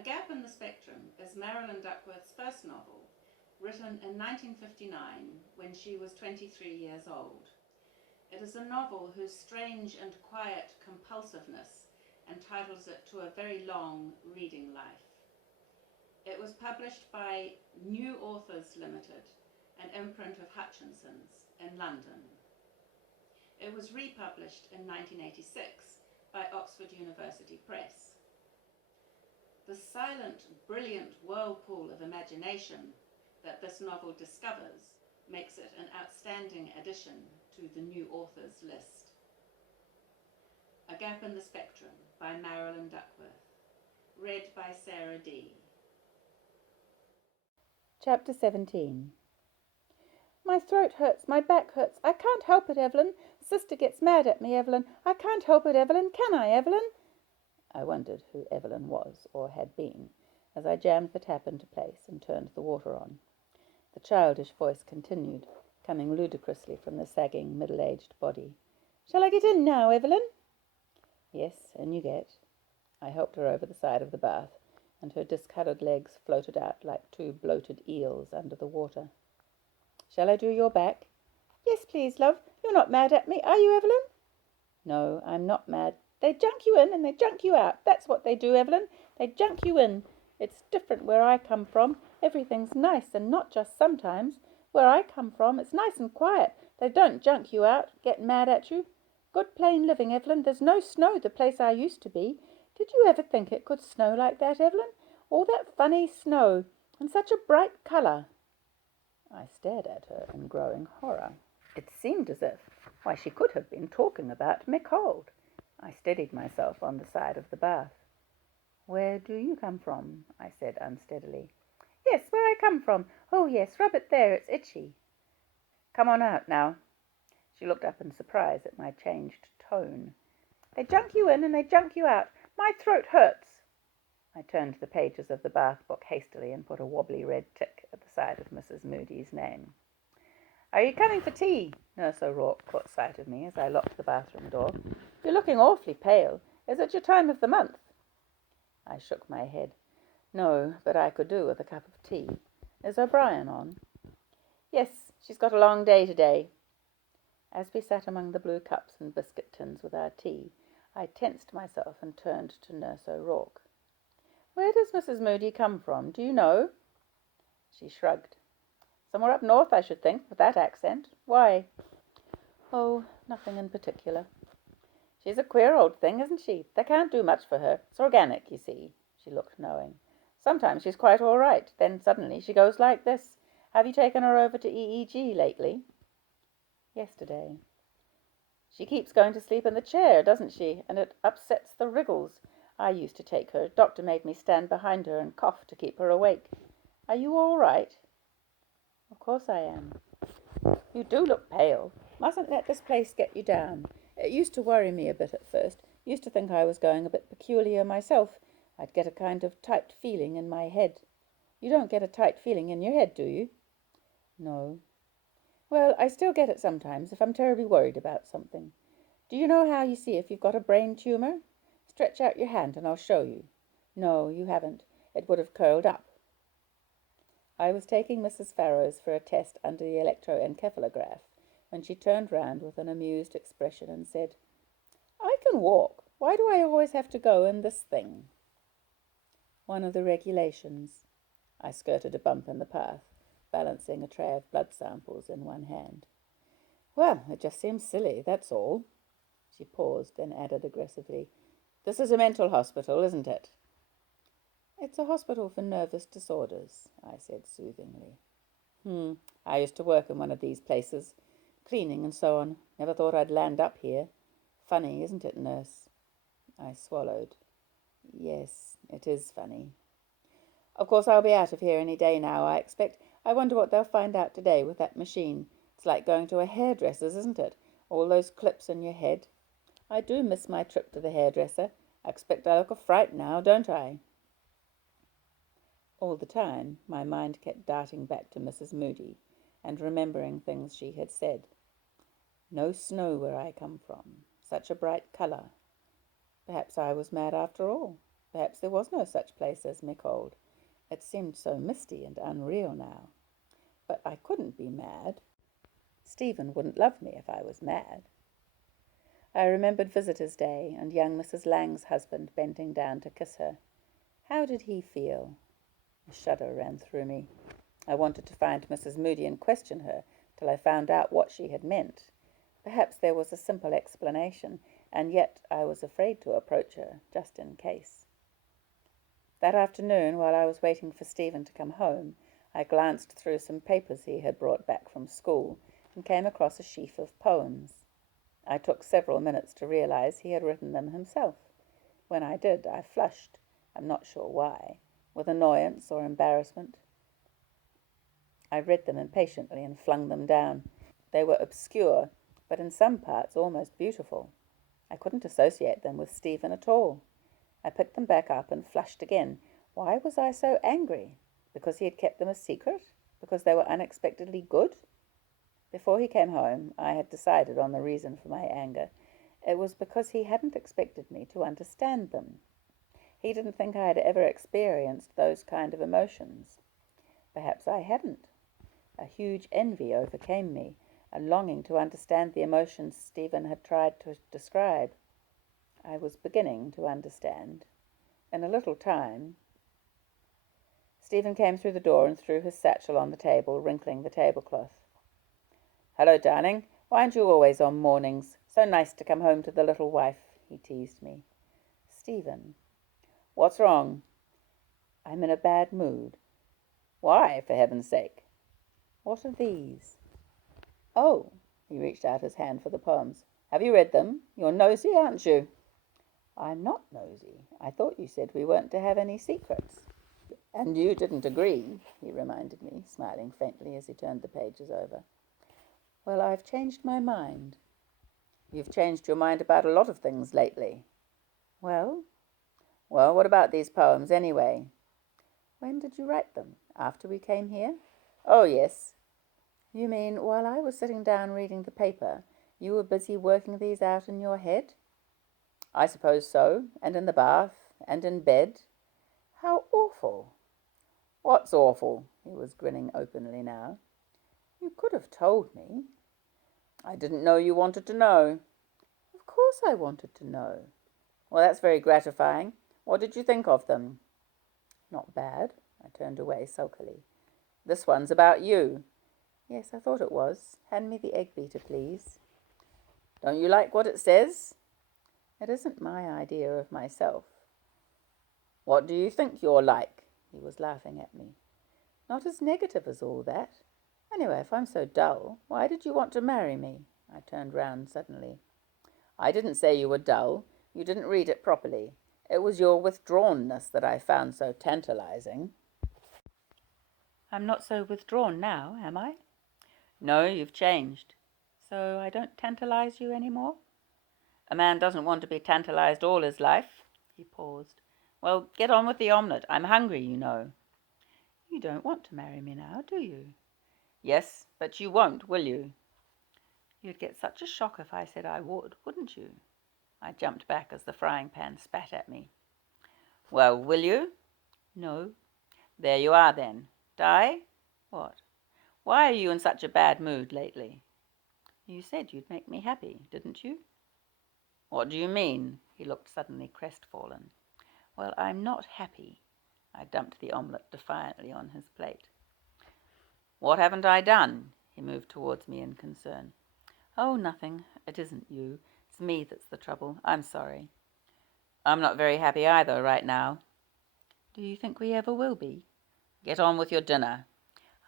A Gap in the Spectrum is Marilyn Duckworth's first novel, written in 1959 when she was 23 years old. It is a novel whose strange and quiet compulsiveness entitles it to a very long reading life. It was published by New Authors Limited, an imprint of Hutchinson's, in London. It was republished in 1986 by Oxford University Press. The silent, brilliant whirlpool of imagination that this novel discovers makes it an outstanding addition to the New Authors list. A Gap in the Spectrum by Marilyn Duckworth. Read by Sarah D. Chapter 17. My throat hurts, my back hurts. I can't help it, Evelyn. Sister gets mad at me, Evelyn. I can't help it, Evelyn. Can I, Evelyn? I wondered who Evelyn was, or had been, as I jammed the tap into place and turned the water on. The childish voice continued, coming ludicrously from the sagging, middle-aged body. Shall I get in now, Evelyn? Yes, in you get. I helped her over the side of the bath, and her discoloured legs floated out like two bloated eels under the water. Shall I do your back? Yes, please, love. You're not mad at me, are you, Evelyn? No, I'm not mad. They junk you in and they junk you out. That's what they do, Evelyn. They junk you in. It's different where I come from. Everything's nice, and not just sometimes. Where I come from, it's nice and quiet. They don't junk you out, get mad at you. Good plain living, Evelyn. There's no snow the place I used to be. Did you ever think it could snow like that, Evelyn? All that funny snow, and such a bright colour. I stared at her in growing horror. It seemed as if, why, she could have been talking about Mick Hold. I steadied myself on the side of the bath. Where do you come from? I said unsteadily. Yes, where I come from. Oh, yes, rub it there, it's itchy. Come on out now. She looked up in surprise at my changed tone. They junk you in and they junk you out. My throat hurts. I turned the pages of the bath book hastily and put a wobbly red tick at the side of Mrs. Moody's name. Are you coming for tea? Nurse O'Rourke caught sight of me as I locked the bathroom door. You're looking awfully pale. Is it your time of the month? I shook my head. No, but I could do with a cup of tea. Is O'Brien on? Yes, she's got a long day today. As we sat among the blue cups and biscuit tins with our tea, I tensed myself and turned to Nurse O'Rourke. Where does Mrs. Moody come from? Do you know? She shrugged. Somewhere up north, I should think, with that accent. Why? Oh, nothing in particular. She's a queer old thing, isn't she? They can't do much for her. It's organic, you see. She looked knowing. Sometimes she's quite all right. Then suddenly she goes like this. Have you taken her over to EEG lately? Yesterday. She keeps going to sleep in the chair, doesn't she? And it upsets the wriggles. I used to take her. Doctor made me stand behind her and cough to keep her awake. Are you all right? Of course I am. You do look pale. Mustn't let this place get you down. It used to worry me a bit at first. Used to think I was going a bit peculiar myself. I'd get a kind of tight feeling in my head. You don't get a tight feeling in your head, do you? No. Well, I still get it sometimes if I'm terribly worried about something. Do you know how you see if you've got a brain tumour? Stretch out your hand and I'll show you. No, you haven't. It would have curled up. I was taking Mrs. Farrows for a test under the electroencephalograph when she turned round with an amused expression and said, I can walk. Why do I always have to go in this thing? One of the regulations. I skirted a bump in the path, balancing a tray of blood samples in one hand. Well, it just seems silly, that's all. She paused, then added aggressively, This is a mental hospital, isn't it? It's a hospital for nervous disorders, I said soothingly. I used to work in one of these places, cleaning and so on. Never thought I'd land up here. Funny, isn't it, nurse? I swallowed. Yes, it is funny. Of course, I'll be out of here any day now, I expect. I wonder what they'll find out today with that machine. It's like going to a hairdresser's, isn't it? All those clips in your head. I do miss my trip to the hairdresser. I expect I look a fright now, don't I? All the time, my mind kept darting back to Mrs. Moody and remembering things she had said. No snow where I come from. Such a bright colour. Perhaps I was mad after all. Perhaps there was no such place as Mickhold. It seemed so misty and unreal now. But I couldn't be mad. Stephen wouldn't love me if I was mad. I remembered Visitors' Day and young Mrs. Lang's husband bending down to kiss her. How did he feel? A shudder ran through me. I wanted to find Mrs. Moody and question her till I found out what she had meant. Perhaps there was a simple explanation, and yet I was afraid to approach her, just in case. That afternoon, while I was waiting for Stephen to come home, I glanced through some papers he had brought back from school and came across a sheaf of poems. I took several minutes to realize he had written them himself. When I did, I flushed, I'm not sure why, with annoyance or embarrassment. I read them impatiently and flung them down. They were obscure, but in some parts almost beautiful. I couldn't associate them with Stephen at all. I picked them back up and flushed again. Why was I so angry? Because he had kept them a secret? Because they were unexpectedly good? Before he came home, I had decided on the reason for my anger. It was because he hadn't expected me to understand them. He didn't think I had ever experienced those kind of emotions. Perhaps I hadn't. A huge envy overcame me, a longing to understand the emotions Stephen had tried to describe. I was beginning to understand. In a little time, Stephen came through the door and threw his satchel on the table, wrinkling the tablecloth. "Hello, darling. Why aren't you always on mornings? So nice to come home to the little wife," he teased me. "Stephen." "What's wrong?" "I'm in a bad mood." "Why, for heaven's sake?" "What are these?" "Oh," he reached out his hand for the poems. "Have you read them? You're nosy, aren't you?" "I'm not nosy. I thought you said we weren't to have any secrets." "And you didn't agree," he reminded me, smiling faintly as he turned the pages over. "Well, I've changed my mind." "You've changed your mind about a lot of things lately." "Well?" "Well, what about these poems, anyway?" "When did you write them? After we came here?" "Oh, yes." "You mean while I was sitting down reading the paper, you were busy working these out in your head?" "I suppose so, and in the bath, and in bed." "How awful!" "What's awful?" He was grinning openly now. "You could have told me." "I didn't know you wanted to know." "Of course I wanted to know." "Well, that's very gratifying. What did you think of them?" "Not bad." I turned away sulkily. "This one's about you." "Yes, I thought it was. Hand me the egg beater, please." "Don't you like what it says?" "It isn't my idea of myself." "What do you think you're like?" He was laughing at me. "Not as negative as all that. Anyway, if I'm so dull, why did you want to marry me?" I turned round suddenly. "I didn't say you were dull. You didn't read it properly. It was your withdrawnness that I found so tantalizing." "I'm not so withdrawn now, am I?" "No, you've changed." "So I don't tantalize you any more?" "A man doesn't want to be tantalized all his life." He paused. "Well, get on with the omelette. I'm hungry, you know." "You don't want to marry me now, do you?" "Yes, but you won't, will you?" "You'd get such a shock if I said I would, wouldn't you?" I jumped back as the frying pan spat at me. "Well, will you?" "No." "There you are, then. Di?" "What?" "Why are you in such a bad mood lately?" "You said you'd make me happy, didn't you?" "What do you mean?" He looked suddenly crestfallen. "Well, I'm not happy." I dumped the omelette defiantly on his plate. "What haven't I done?" He moved towards me in concern. "Oh, nothing. It isn't you. It's me that's the trouble. I'm sorry." "I'm not very happy either right now." "Do you think we ever will be?" "Get on with your dinner."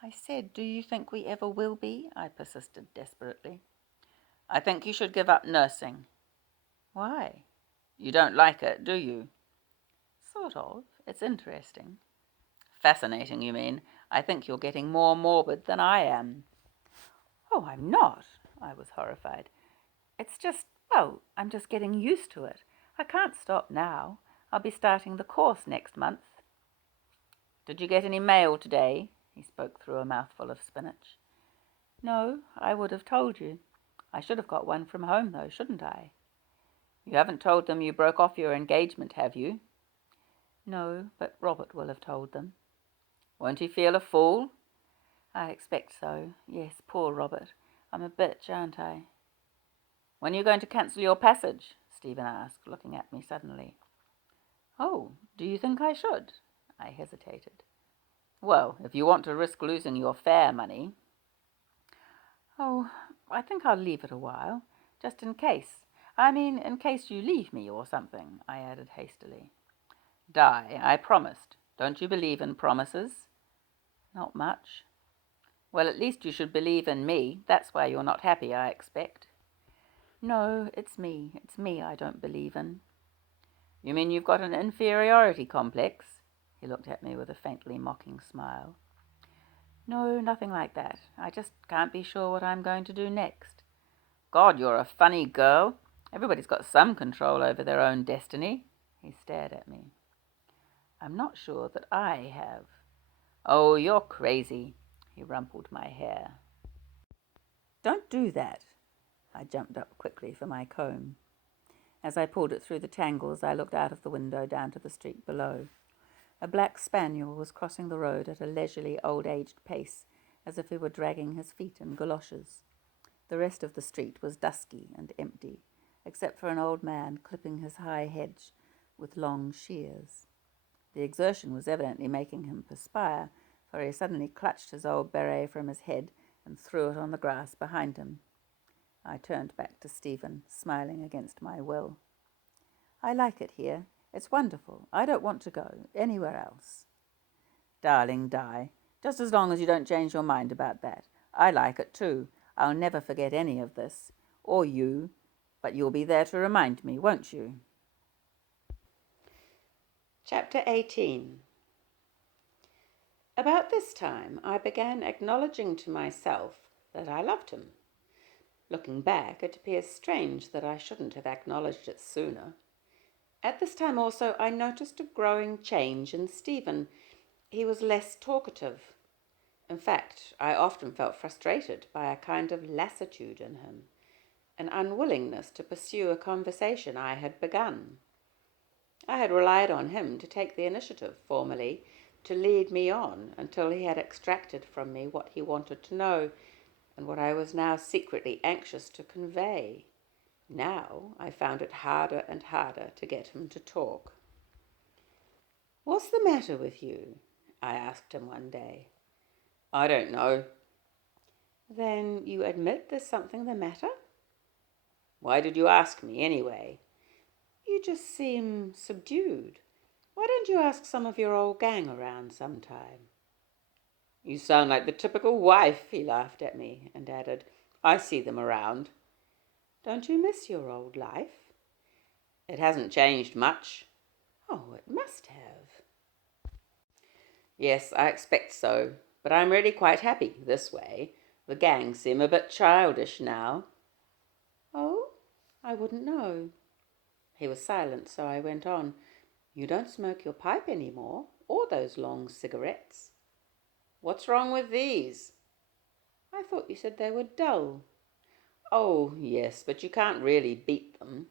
"I said, do you think we ever will be?" I persisted desperately. "I think you should give up nursing." "Why?" "You don't like it, do you?" "Sort of. It's interesting." "Fascinating, you mean. I think you're getting more morbid than I am." "Oh, I'm not." I was horrified. "It's just, well, I'm just getting used to it. I can't stop now. I'll be starting the course next month." "Did you get any mail today?" He spoke through a mouthful of spinach. "No, I would have told you. I should have got one from home, though, shouldn't I?" "You haven't told them you broke off your engagement, have you?" No, but Robert will have told them. Won't he feel a fool? I expect so. Yes, poor Robert. I'm a bitch, aren't I? When are you going to cancel your passage? Stephen asked, looking at me suddenly. Oh, do you think I should? I hesitated. Well, if you want to risk losing your fare money. Oh, I think I'll leave it a while, just in case. I mean, in case you leave me or something, I added hastily. Di, I promised. Don't you believe in promises? Not much. Well, at least you should believe in me. That's why you're not happy, I expect. No, it's me. It's me I don't believe in. You mean you've got an inferiority complex? He looked at me with a faintly mocking smile. No, nothing like that. I just can't be sure what I'm going to do next. God, you're a funny girl. Everybody's got some control over their own destiny. He stared at me. I'm not sure that I have. Oh, you're crazy. He rumpled my hair. Don't do that. I jumped up quickly for my comb. As I pulled it through the tangles, I looked out of the window down to the street below. A black spaniel was crossing the road at a leisurely, old-aged pace, as if he were dragging his feet in galoshes. The rest of the street was dusky and empty, except for an old man clipping his high hedge with long shears. The exertion was evidently making him perspire, for he suddenly clutched his old beret from his head and threw it on the grass behind him. I turned back to Stephen, smiling against my will. I like it here. It's wonderful. I don't want to go anywhere else. Darling Di, just as long as you don't change your mind about that. I like it too. I'll never forget any of this. Or you. But you'll be there to remind me, won't you? Chapter 18. About this time, I began acknowledging to myself that I loved him. Looking back, it appears strange that I shouldn't have acknowledged it sooner. At this time also, I noticed a growing change in Stephen. He was less talkative. In fact, I often felt frustrated by a kind of lassitude in him, an unwillingness to pursue a conversation I had begun. I had relied on him to take the initiative formally, to lead me on until he had extracted from me what he wanted to know, and what I was now secretly anxious to convey. Now I found it harder and harder to get him to talk. "What's the matter with you?" I asked him one day. "I don't know." "Then you admit there's something the matter?" "Why did you ask me anyway?" "You just seem subdued. Why don't you ask some of your old gang around sometime?" "You sound like the typical wife," he laughed at me and added, "I see them around." "Don't you miss your old life?" "It hasn't changed much." "Oh, it must have." "Yes, I expect so, but I'm really quite happy this way. The gang seem a bit childish now." "Oh, I wouldn't know." He was silent, so I went on. "You don't smoke your pipe any more, or those long cigarettes." "What's wrong with these?" "I thought you said they were dull." "Oh, yes, but you can't really beat them."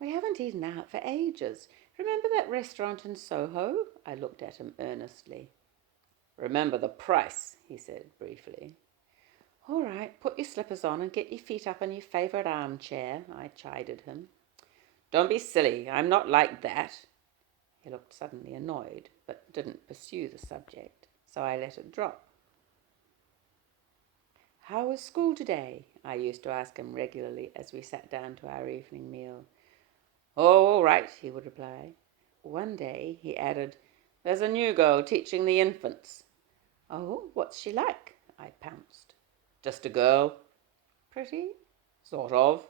"We haven't eaten out for ages. Remember that restaurant in Soho?" I looked at him earnestly. "Remember the price," he said briefly. "All right, put your slippers on and get your feet up in your favourite armchair," I chided him. "Don't be silly. I'm not like that." He looked suddenly annoyed, but didn't pursue the subject, so I let it drop. "How was school today?" I used to ask him regularly as we sat down to our evening meal. "Oh, all right," he would reply. One day he added, "There's a new girl teaching the infants." "Oh, what's she like?" I pounced. "Just a girl." "Pretty?" "Sort of."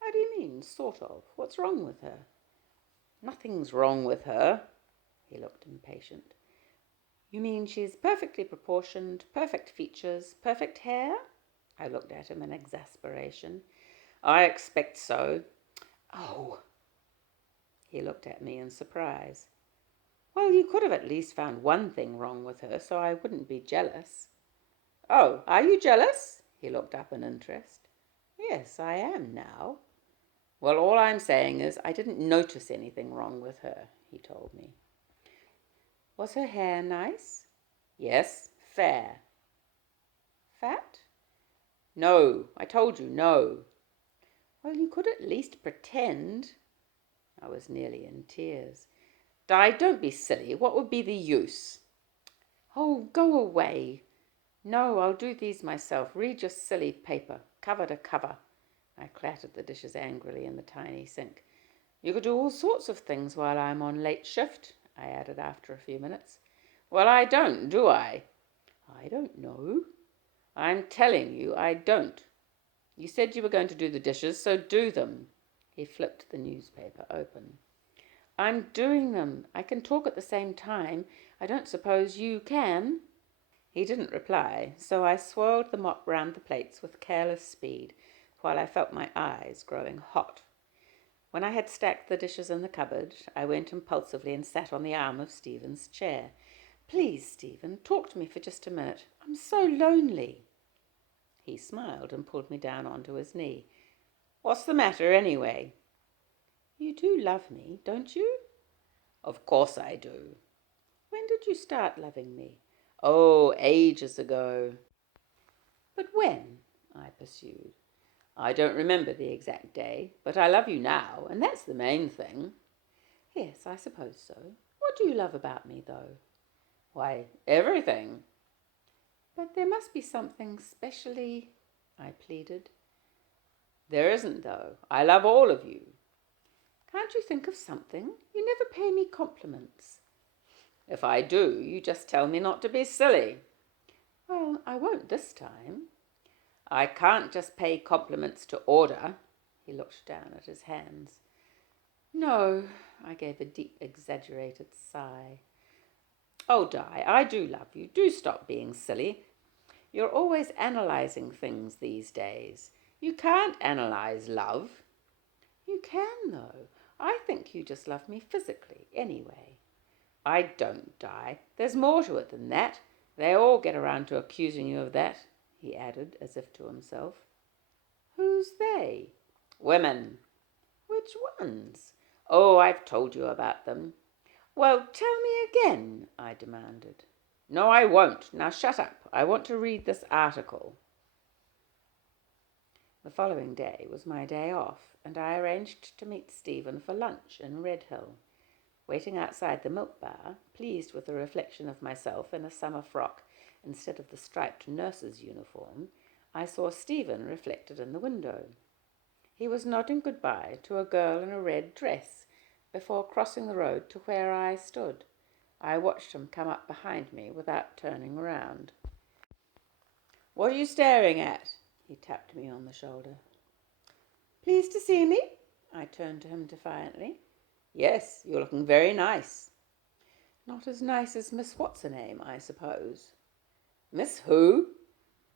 "How do you mean, sort of? What's wrong with her?" "Nothing's wrong with her." He looked impatient. "You mean she's perfectly proportioned, perfect features, perfect hair?" I looked at him in exasperation. "I expect so." "Oh!" He looked at me in surprise. "Well, you could have at least found one thing wrong with her, so I wouldn't be jealous." "Oh, are you jealous?" He looked up in interest. "Yes, I am now." "Well, all I'm saying is I didn't notice anything wrong with her," he told me. Was her hair nice? Yes, fair. Fat? No, I told you no. Well, you could at least pretend. I was nearly in tears. Di, don't be silly. What would be the use? Oh, go away. No, I'll do these myself. Read your silly paper, cover to cover. I clattered the dishes angrily in the tiny sink. You could do all sorts of things while I'm on late shift, I added after a few minutes. Well, I don't, do I? I don't know. I'm telling you I don't. You said you were going to do the dishes, so do them. He flipped the newspaper open. I'm doing them. I can talk at the same time. I don't suppose you can? He didn't reply, so I swirled the mop round the plates with careless speed, while I felt my eyes growing hot. When I had stacked the dishes in the cupboard, I went impulsively and sat on the arm of Stephen's chair. Please, Stephen, talk to me for just a minute. I'm so lonely. He smiled and pulled me down onto his knee. What's the matter, anyway? You do love me, don't you? Of course I do. When did you start loving me? Oh, ages ago. But when? I pursued. I don't remember the exact day, but I love you now, and that's the main thing. Yes, I suppose so. What do you love about me, though? Why, everything. But there must be something specially, I pleaded. There isn't, though. I love all of you. Can't you think of something? You never pay me compliments. If I do, you just tell me not to be silly. Well, I won't this time. I can't just pay compliments to order. He looked down at his hands. No, I gave a deep, exaggerated sigh. Oh, Di, I do love you. Do stop being silly. You're always analysing things these days. You can't analyse love. You can, though. I think you just love me physically, anyway. I don't, Di. There's more to it than that. They all get around to accusing you of that, he added, as if to himself. Who's they? Women. Which ones? Oh, I've told you about them. Well, tell me again, I demanded. No, I won't. Now shut up. I want to read this article. The following day was my day off, and I arranged to meet Stephen for lunch in Redhill. Waiting outside the milk bar, pleased with the reflection of myself in a summer frock instead of the striped nurse's uniform, I saw Stephen reflected in the window. He was nodding goodbye to a girl in a red dress before crossing the road to where I stood. I watched him come up behind me without turning round. What are you staring at? He tapped me on the shoulder. Pleased to see me? I turned to him defiantly. Yes, you're looking very nice. Not as nice as Miss What's-her-name, I suppose. Miss who?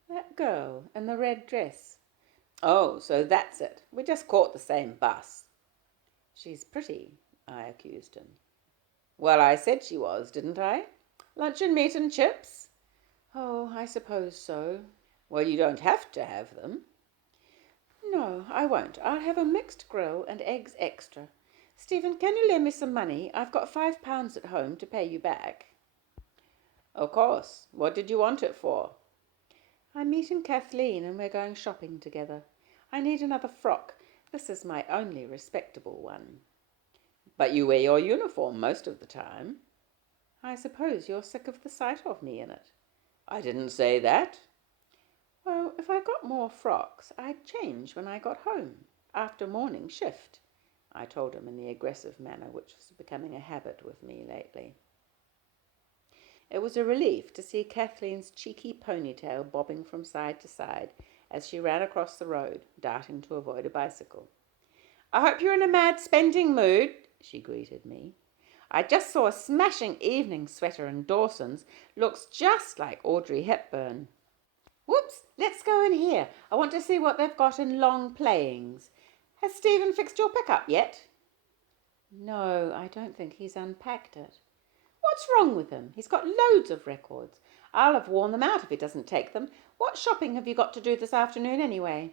That girl in the red dress. Oh, so that's it. We just caught the same bus. She's pretty, I accused him. Well, I said she was, didn't I? Luncheon meat and chips? Oh, I suppose so. Well, you don't have to have them. No, I won't. I'll have a mixed grill and eggs extra. Stephen, can you lend me some money? I've got £5 at home to pay you back. Of course. What did you want it for? I'm meeting Kathleen and we're going shopping together. I need another frock. This is my only respectable one. But you wear your uniform most of the time. I suppose you're sick of the sight of me in it. I didn't say that. Well, if I got more frocks, I'd change when I got home, after morning shift, I told him in the aggressive manner which was becoming a habit with me lately. It was a relief to see Kathleen's cheeky ponytail bobbing from side to side as she ran across the road, darting to avoid a bicycle. I hope you're in a mad spending mood, she greeted me. I just saw a smashing evening sweater in Dawson's. Looks just like Audrey Hepburn. Whoops, let's go in here. I want to see what they've got in long playings. Has Stephen fixed your pickup yet? No, I don't think he's unpacked it. What's wrong with him? He's got loads of records. I'll have worn them out if he doesn't take them. What shopping have you got to do this afternoon anyway?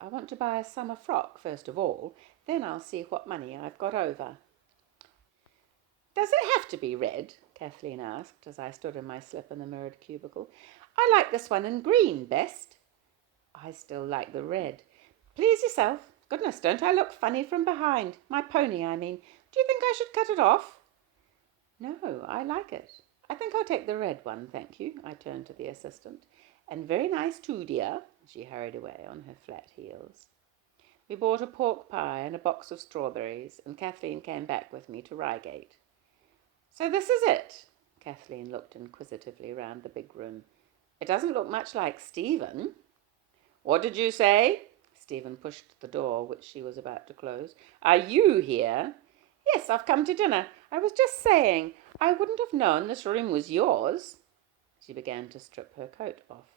I want to buy a summer frock first of all, then I'll see what money I've got over. Does it have to be red? Kathleen asked as I stood in my slip in the mirrored cubicle. I like this one in green best. I still like the red. Please yourself. Goodness, don't I look funny from behind? My pony, I mean. Do you think I should cut it off? No, I like it. I think I'll take the red one, thank you. I turned to the assistant. And very nice too, dear. She hurried away on her flat heels. We bought a pork pie and a box of strawberries, and Kathleen came back with me to Reigate. So this is it. Kathleen looked inquisitively round the big room. It doesn't look much like Stephen. What did you say? Stephen pushed the door, which she was about to close. Are you here? Yes, I've come to dinner. I was just saying, I wouldn't have known this room was yours. She began to strip her coat off.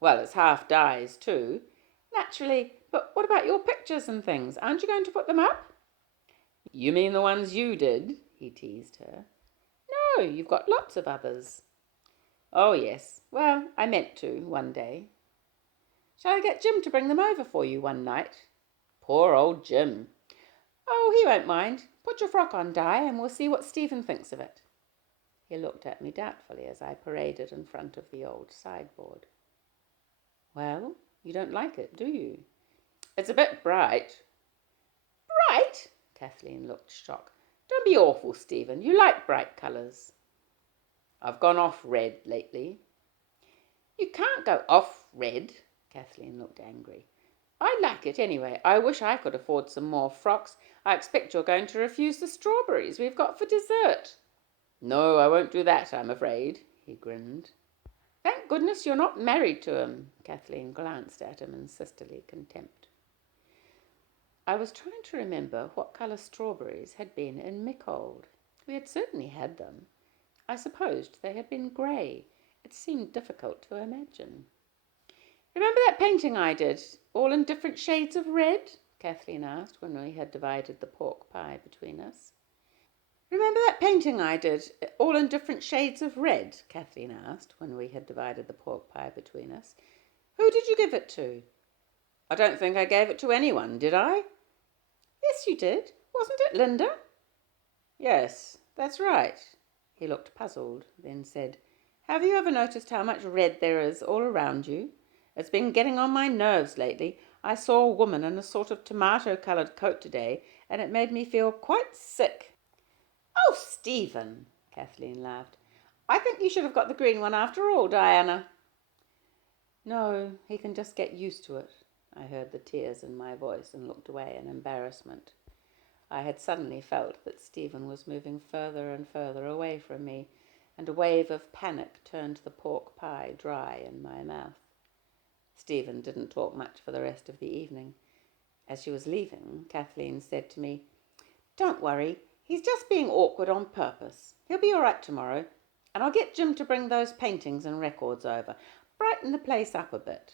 Well, it's half Di's too. Naturally, but what about your pictures and things? Aren't you going to put them up? You mean the ones you did? He teased her. No, you've got lots of others. Oh, yes. Well, I meant to, one day. Shall I get Jim to bring them over for you one night? Poor old Jim. Oh, he won't mind. Put your frock on, Di, and we'll see what Stephen thinks of it. He looked at me doubtfully as I paraded in front of the old sideboard. Well, you don't like it, do you? It's a bit bright. Bright? Kathleen looked shocked. Don't be awful, Stephen. You like bright colours. I've gone off red lately. You can't go off red. Kathleen looked angry. I like it anyway. I wish I could afford some more frocks. I expect you're going to refuse the strawberries we've got for dessert. No, I won't do that, I'm afraid, he grinned. Thank goodness you're not married to him. Kathleen glanced at him in sisterly contempt. I was trying to remember what colour strawberries had been in Mickhold. We had certainly had them. I supposed they had been grey. It seemed difficult to imagine. Remember that painting I did, all in different shades of red? Kathleen asked when we had divided the pork pie between us. Remember that painting I did, all in different shades of red? Kathleen asked when we had divided the pork pie between us. Who did you give it to? I don't think I gave it to anyone, did I? Yes, you did. Wasn't it Linda? Yes, that's right. He looked puzzled, then said, Have you ever noticed how much red there is all around you? It's been getting on my nerves lately. I saw a woman in a sort of tomato-coloured coat today, and it made me feel quite sick. Oh, Stephen, Kathleen laughed. I think you should have got the green one after all, Diana. No, he can just get used to it. I heard the tears in my voice and looked away in embarrassment. I had suddenly felt that Stephen was moving further and further away from me, and a wave of panic turned the pork pie dry in my mouth. Stephen didn't talk much for the rest of the evening. As she was leaving, Kathleen said to me, Don't worry, he's just being awkward on purpose. He'll be all right tomorrow, and I'll get Jim to bring those paintings and records over. Brighten the place up a bit.